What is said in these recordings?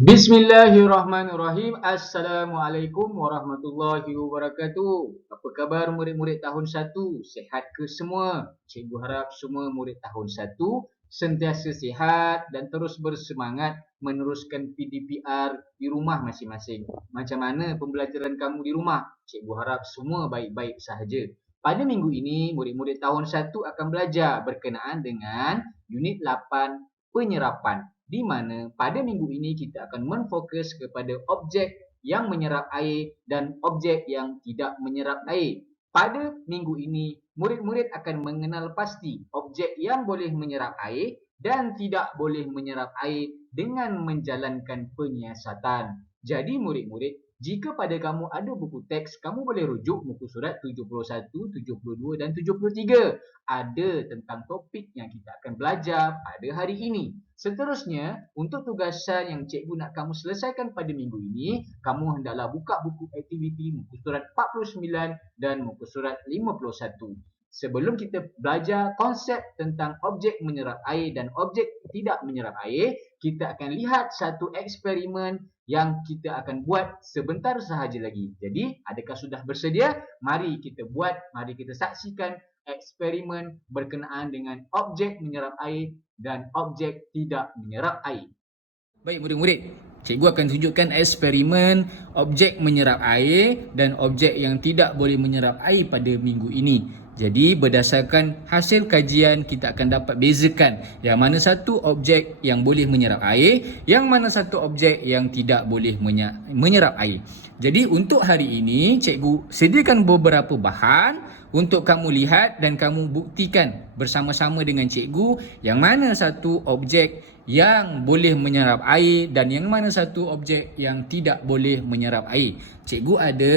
Bismillahirrahmanirrahim. Assalamualaikum warahmatullahi wabarakatuh. Apa khabar murid-murid tahun 1? Sihat ke semua? Cikgu harap semua murid tahun 1 sentiasa sihat dan terus bersemangat meneruskan PDPR di rumah masing-masing. Macam mana pembelajaran kamu di rumah? Cikgu harap semua baik-baik sahaja. Pada minggu ini, murid-murid tahun 1 akan belajar berkenaan dengan unit 8 penyerapan, di mana pada minggu ini kita akan menfokus kepada objek yang menyerap air dan objek yang tidak menyerap air. Pada minggu ini, murid-murid akan mengenal pasti objek yang boleh menyerap air dan tidak boleh menyerap air dengan menjalankan penyiasatan. Jadi murid-murid, jika pada kamu ada buku teks, kamu boleh rujuk muka surat 71, 72 dan 73. Ada tentang topik yang kita akan belajar pada hari ini. Seterusnya, untuk tugasan yang cikgu nak kamu selesaikan pada minggu ini, kamu hendaklah buka buku aktiviti muka surat 49 dan muka surat 51. Sebelum kita belajar konsep tentang objek menyerap air dan objek tidak menyerap air, kita akan lihat satu eksperimen yang kita akan buat sebentar sahaja lagi. Jadi, adakah sudah bersedia? Mari kita buat, mari kita saksikan eksperimen berkenaan dengan objek menyerap air dan objek tidak menyerap air. Baik murid-murid, cikgu akan tunjukkan eksperimen objek menyerap air dan objek yang tidak boleh menyerap air pada minggu ini. Jadi berdasarkan hasil kajian kita akan dapat bezakan yang mana satu objek yang boleh menyerap air, yang mana satu objek yang tidak boleh menyerap air. Jadi untuk hari ini cikgu sediakan beberapa bahan untuk kamu lihat dan kamu buktikan bersama-sama dengan cikgu yang mana satu objek yang boleh menyerap air dan yang mana satu objek yang tidak boleh menyerap air. Cikgu ada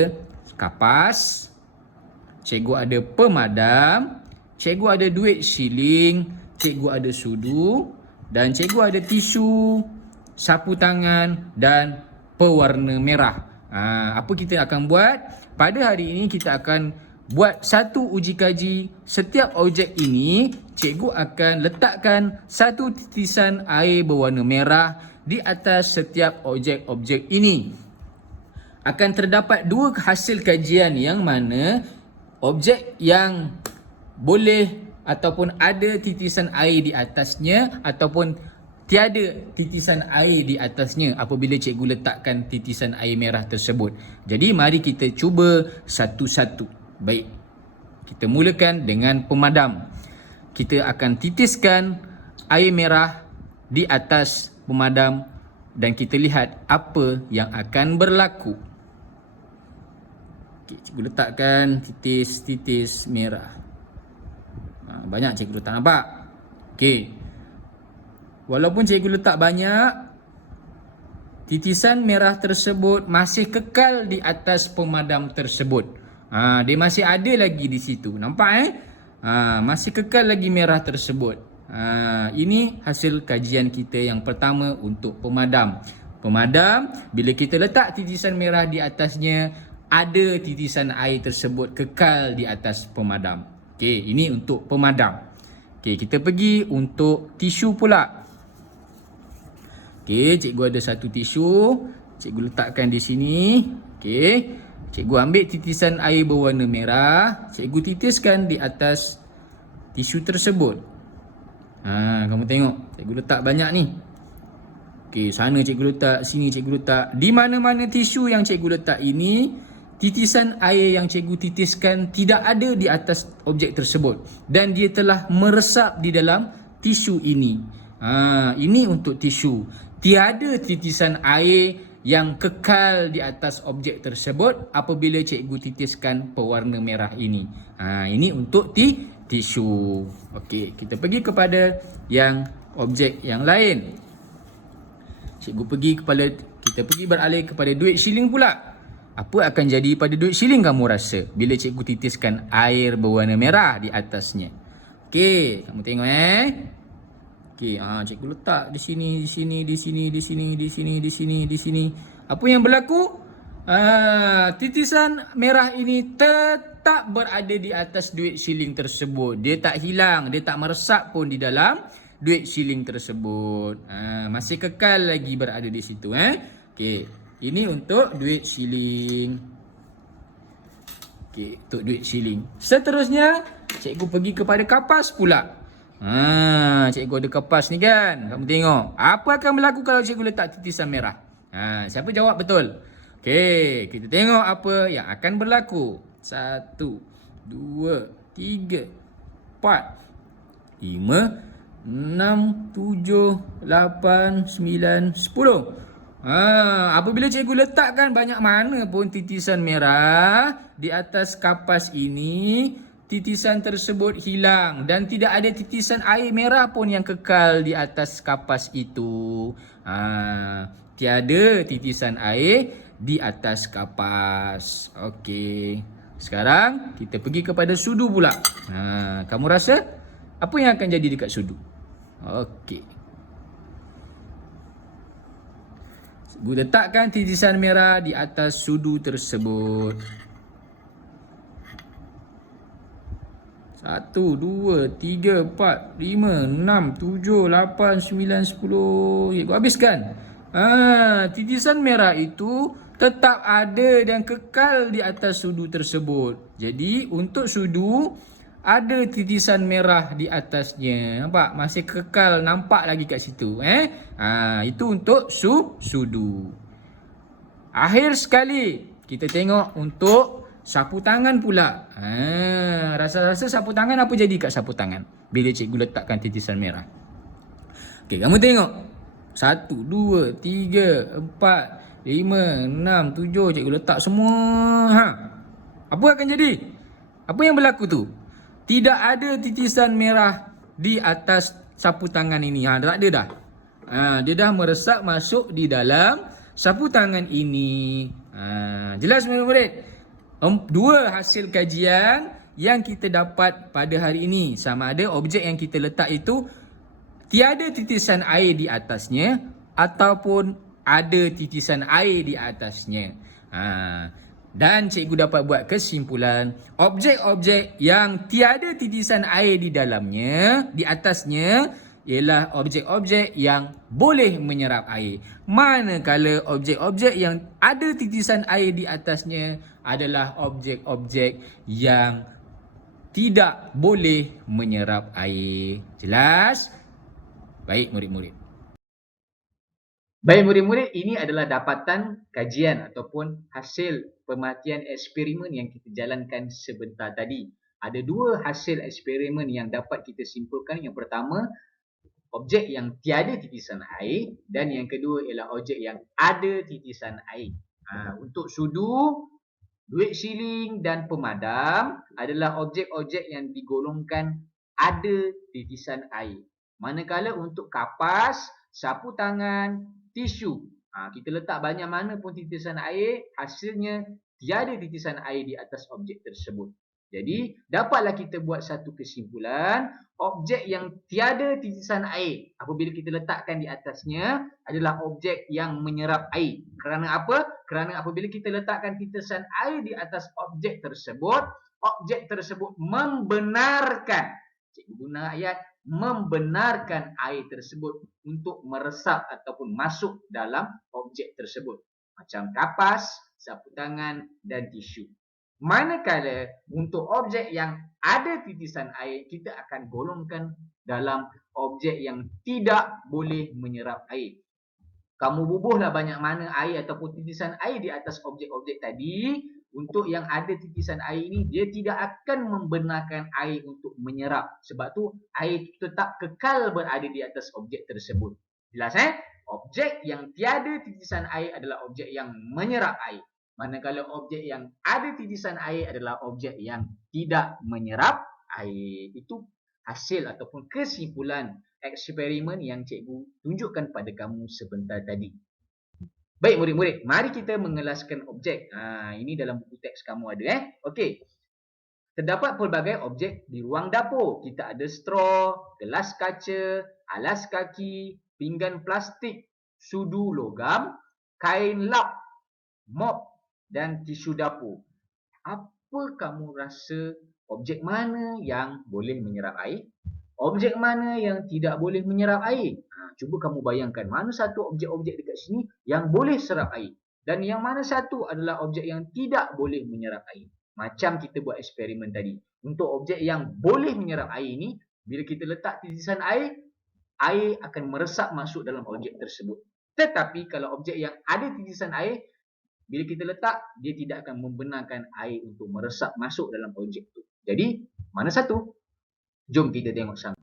kapas, cikgu ada pemadam, cikgu ada duit siling, cikgu ada sudu dan cikgu ada tisu, sapu tangan dan pewarna merah. Apa kita akan buat? Pada hari ini kita akan buat satu uji kaji. Setiap objek ini cikgu akan letakkan satu titisan air berwarna merah di atas setiap objek-objek ini. Akan terdapat dua hasil kajian yang mana objek yang boleh ataupun ada titisan air di atasnya ataupun tiada titisan air di atasnya apabila cikgu letakkan titisan air merah tersebut. Jadi mari kita cuba satu-satu. Baik, kita mulakan dengan pemadam. Kita akan titiskan air merah di atas pemadam dan kita lihat apa yang akan berlaku. Okay, cikgu letakkan titis-titis merah. Banyak cikgu tak nampak. Okey. Walaupun cikgu letak banyak, titisan merah tersebut masih kekal di atas pemadam tersebut. Dia masih ada lagi di situ. Nampak masih kekal lagi merah tersebut. Ini hasil kajian kita yang pertama untuk pemadam. Pemadam, bila kita letak titisan merah di atasnya, ada titisan air tersebut kekal di atas pemadam. Okey, ini untuk pemadam. Okey, kita pergi untuk tisu pula. Okey, cikgu ada satu tisu. Cikgu letakkan di sini. Okey. Cikgu ambil titisan air berwarna merah. Cikgu titiskan di atas tisu tersebut. Kamu tengok. Cikgu letak banyak ni. Okey, sana cikgu letak, sini cikgu letak. Di mana-mana tisu yang cikgu letak ini, titisan air yang cikgu titiskan tidak ada di atas objek tersebut. Dan dia telah meresap di dalam tisu ini. Ini untuk tisu. Tiada titisan air yang kekal di atas objek tersebut apabila cikgu titiskan pewarna merah ini. Ini untuk tisu. Okey, kita pergi kepada yang objek yang lain. Kita pergi beralih kepada duit siling pula. Apa akan jadi pada duit siling kamu rasa bila cikgu titiskan air berwarna merah di atasnya? Okey, kamu tengok Okey, cikgu letak di sini, di sini, di sini, di sini, di sini, di sini, di sini. Apa yang berlaku? Titisan merah ini tetap berada di atas duit siling tersebut. Dia tak hilang, dia tak meresap pun di dalam duit shilling tersebut. Masih kekal lagi berada di situ. Okey, ini untuk duit shilling. Okey, untuk duit shilling. Seterusnya, cikgu pergi kepada kapas pula. Cikgu ada kapas ni kan. Kamu tengok. Apa akan berlaku kalau cikgu letak titisan merah? Siapa jawab betul? Okey, kita tengok apa yang akan berlaku. 1, 2, 3, 4, 5, 6, 7, 8, 9, 10. Apabila cikgu letakkan banyak mana pun titisan merah di atas kapas ini, titisan tersebut hilang dan tidak ada titisan air merah pun yang kekal di atas kapas itu. Tiada titisan air di atas kapas. Okey. Sekarang kita pergi kepada sudu pula. Kamu rasa apa yang akan jadi dekat sudu? Okey. Letakkan titisan merah di atas sudu tersebut. 1, 2, 3, 4, 5, 6, 7, 8, 9, 10. Cikgu habiskan. Titisan merah itu tetap ada dan kekal di atas sudu tersebut. Jadi untuk sudu ada titisan merah di atasnya. Nampak? Masih kekal, nampak lagi kat situ. Itu untuk sudu. Akhir sekali, kita tengok untuk sapu tangan pula. Rasa-rasa sapu tangan apa jadi kat sapu tangan bila cikgu letakkan titisan merah? Okey, kamu tengok. 1, 2, 3, 4, 5, 6, 7. Cikgu letak semua. Apa akan jadi? Apa yang berlaku tu? Tidak ada titisan merah di atas sapu tangan ini. Tak ada dah. Dia dah meresap masuk di dalam sapu tangan ini. Jelas murid-murid? Dua hasil kajian yang kita dapat pada hari ini. Sama ada objek yang kita letak itu tiada titisan air di atasnya ataupun ada titisan air di atasnya. Dan cikgu dapat buat kesimpulan, objek-objek yang tiada titisan air di dalamnya, di atasnya, ialah objek-objek yang boleh menyerap air. Manakala objek-objek yang ada titisan air di atasnya adalah objek-objek yang tidak boleh menyerap air. Jelas? Baik murid-murid. Baik murid-murid, ini adalah dapatan kajian ataupun hasil pemerhatian eksperimen yang kita jalankan sebentar tadi. Ada dua hasil eksperimen yang dapat kita simpulkan. Yang pertama, objek yang tiada titisan air, dan yang kedua ialah objek yang ada titisan air. Untuk sudu, duit shilling dan pemadam adalah objek-objek yang digolongkan ada titisan air. Manakala untuk kapas, sapu tangan, tisu, kita letak banyak mana pun titisan air, hasilnya tiada titisan air di atas objek tersebut. Jadi dapatlah kita buat satu kesimpulan, objek yang tiada titisan air apabila kita letakkan di atasnya adalah objek yang menyerap air. Kerana apa? Kerana apabila kita letakkan titisan air di atas objek tersebut membenarkan, cikgu guna ayat, membenarkan air tersebut untuk meresap ataupun masuk dalam objek tersebut. Macam kapas, sapu tangan dan tisu. Manakala untuk objek yang ada titisan air, kita akan golongkan dalam objek yang tidak boleh menyerap air. Kamu bubuhlah banyak mana air ataupun titisan air di atas objek-objek tadi, untuk yang ada titisan air ini, dia tidak akan membenarkan air untuk menyerap. Sebab tu air tetap kekal berada di atas objek tersebut. Jelas Objek yang tiada titisan air adalah objek yang menyerap air. Manakala objek yang ada titisan air adalah objek yang tidak menyerap air. Itu hasil ataupun kesimpulan eksperimen yang cikgu tunjukkan pada kamu sebentar tadi. Baik murid-murid, mari kita mengelaskan objek. Ini dalam buku teks kamu ada Okey. Terdapat pelbagai objek di ruang dapur. Kita ada straw, gelas kaca, alas kaki, pinggan plastik, sudu logam, kain lap, mop dan tisu dapur. Apa kamu rasa objek mana yang boleh menyerap air? Objek mana yang tidak boleh menyerap air? Cuba kamu bayangkan mana satu objek-objek dekat sini yang boleh serap air dan yang mana satu adalah objek yang tidak boleh menyerap air. Macam kita buat eksperimen tadi. Untuk objek yang boleh menyerap air ni, bila kita letak titisan air, air akan meresap masuk dalam objek tersebut. Tetapi kalau objek yang ada titisan air, bila kita letak, dia tidak akan membenarkan air untuk meresap masuk dalam objek itu. Jadi, mana satu? Jom kita tengok sama.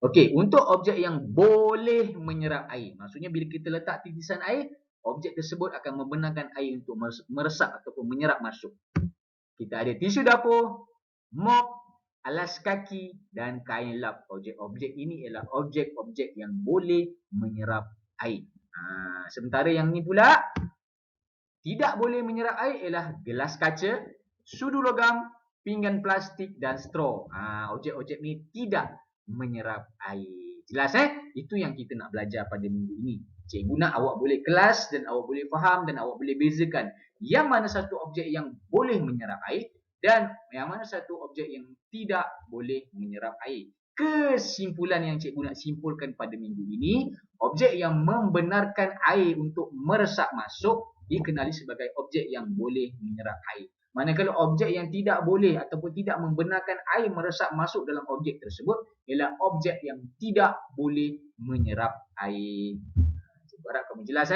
Okey, untuk objek yang boleh menyerap air, maksudnya bila kita letak titisan air, objek tersebut akan membenarkan air untuk meresap ataupun menyerap masuk. Kita ada tisu dapur, mop, alas kaki dan kain lap. Objek-objek ini ialah objek-objek yang boleh menyerap air. Sementara yang ni pula tidak boleh menyerap air ialah gelas kaca, sudu logam, pinggan plastik dan straw. Objek-objek ni tidak menyerap air. Jelas Itu yang kita nak belajar pada minggu ini. Cikgu nak awak boleh kelas dan awak boleh faham dan awak boleh bezakan yang mana satu objek yang boleh menyerap air dan yang mana satu objek yang tidak boleh menyerap air. Kesimpulan yang cikgu nak simpulkan pada minggu ini, objek yang membenarkan air untuk meresap masuk dikenali sebagai objek yang boleh menyerap air. Manakala objek yang tidak boleh ataupun tidak membenarkan air meresap masuk dalam objek tersebut ialah objek yang tidak boleh menyerap air. Cikgu harap kamu jelas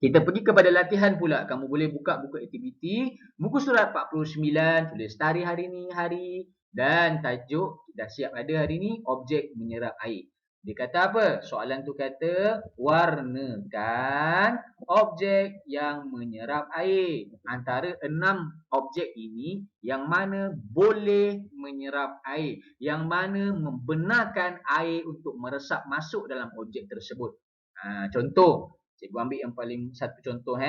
Kita pergi kepada latihan pula. Kamu boleh buka buku aktiviti, muka surat 49, tulis tarikh hari ni, hari dan tajuk dah siap ada hari ni, objek menyerap air. Dia kata apa? Soalan tu kata warnakan objek yang menyerap air. Antara 6 objek ini yang mana boleh menyerap air, yang mana membenarkan air untuk meresap masuk dalam objek tersebut. Contoh, cikgu ambil yang paling satu contoh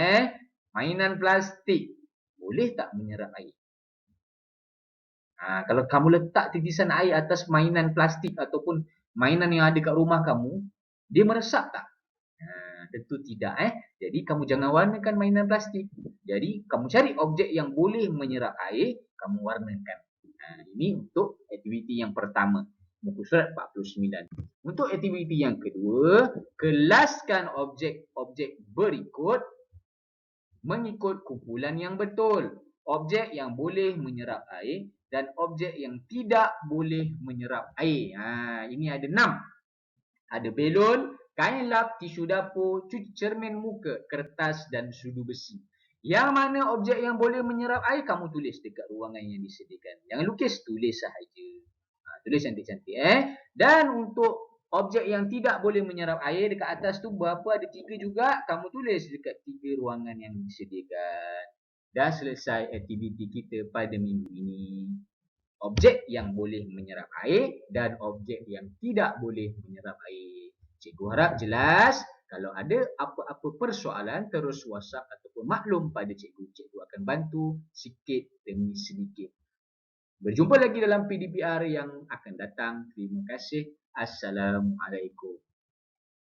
mainan plastik boleh tak menyerap air? Kalau kamu letak titisan air atas mainan plastik ataupun mainan yang ada kat rumah kamu, dia meresap tak? Tentu tidak Jadi kamu jangan warnakan mainan plastik. Jadi kamu cari objek yang boleh menyerap air, kamu warnakan. Ini untuk aktiviti yang pertama, muka surat 49. Untuk aktiviti yang kedua, kelaskan objek-objek berikut mengikut kumpulan yang betul. Objek yang boleh menyerap air dan objek yang tidak boleh menyerap air. Ini ada 6. Ada belon, kain lap, tisu dapur, cermin muka, kertas dan sudu besi. Yang mana objek yang boleh menyerap air, kamu tulis dekat ruangan yang disediakan. Jangan lukis, tulis sahaja. Tulis cantik-cantik Dan untuk objek yang tidak boleh menyerap air, dekat atas tu berapa ada 3 juga, kamu tulis dekat 3 ruangan yang disediakan. Dah selesai aktiviti kita pada minggu ini. Objek yang boleh menyerap air dan objek yang tidak boleh menyerap air. Cikgu harap jelas. Kalau ada apa-apa persoalan, terus WhatsApp ataupun maklum pada cikgu. Cikgu akan bantu sikit demi sedikit. Berjumpa lagi dalam PDPR yang akan datang. Terima kasih. Assalamualaikum.